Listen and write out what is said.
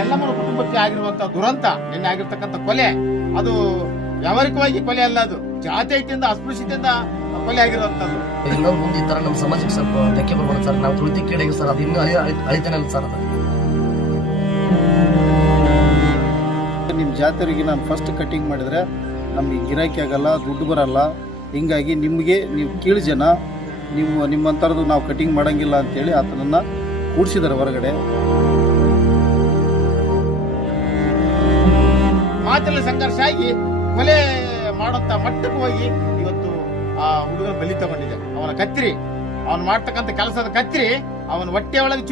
ಯಲ್ಲಮ್ಮನ ಕುಟುಂಬಕ್ಕೆ ಆಗಿರುವಂತಹ ದುರಂತ, ನಿನ್ನೆ ಆಗಿರ್ತಕ್ಕಂಥ ಕೊಲೆ, ಅದು ವ್ಯಾವಹಾರಿಕವಾಗಿ ಕೊಲೆ ಅಲ್ಲ, ಅದು ಜಾತ್ಯತೀತದಿಂದ ಅಸ್ಪೃಶ್ಯತೆಯಿಂದ ಕೊಲೆ ಆಗಿರುವಂತದ್ದು. ಇನ್ನೂ ಮುಂದೆ ಈ ತರ ನಮ್ಮ ಸಮಾಜಕ್ಕೆ ಸ್ವಲ್ಪ ಧಕ್ಕೆ ಬರ್ಬೋದು ಸರ್. ನಾವು ತುಳಿತಿ ಕೇಳಿಗೆ ಸರ್, ಅದು ಇನ್ನೂ ಅಳಿತಾನೆ ಸರ್. ಅದು ನಿಮ್ಮ ಜಾತ್ರೆಗೆ ನಾನು ಫಸ್ಟ್ ಕಟಿಂಗ್ ಮಾಡಿದ್ರೆ ನಮಗೆ ಗಿರಾಕಿ ಆಗಲ್ಲ, ದುಡ್ಡು ಬರಲ್ಲ. ಹಿಂಗಾಗಿ ನಿಮಗೆ ನೀವು ಕೀಳು ಜನ, ನಿಮ್ಮಂಥರದ್ದು ನಾವು ಕಟಿಂಗ್ ಮಾಡಂಗಿಲ್ಲ ಅಂತೇಳಿ ಆತನನ್ನು ಕೂಡಿಸಿದ್ದಾರೆ ಹೊರಗಡೆ. ಮಾತಲ್ಲಿ ಸಂಘರ್ಷ ಆಗಿ ಕೊಲೆ ಮಾಡುವಂತ ಮಟ್ಟಕ್ಕೆ ಹೋಗಿ ಇವತ್ತು ಆ ಹುಡುಗನ ಬಲಿ ತಗೊಂಡಿದೆ. ಅವನ ಕತ್ರಿ, ಅವನು ಮಾಡ್ತಕ್ಕಂಥ ಕೆಲಸದ ಕತ್ರಿ ಅವನ ಹೊಟ್ಟೆ ಒಳಗೆ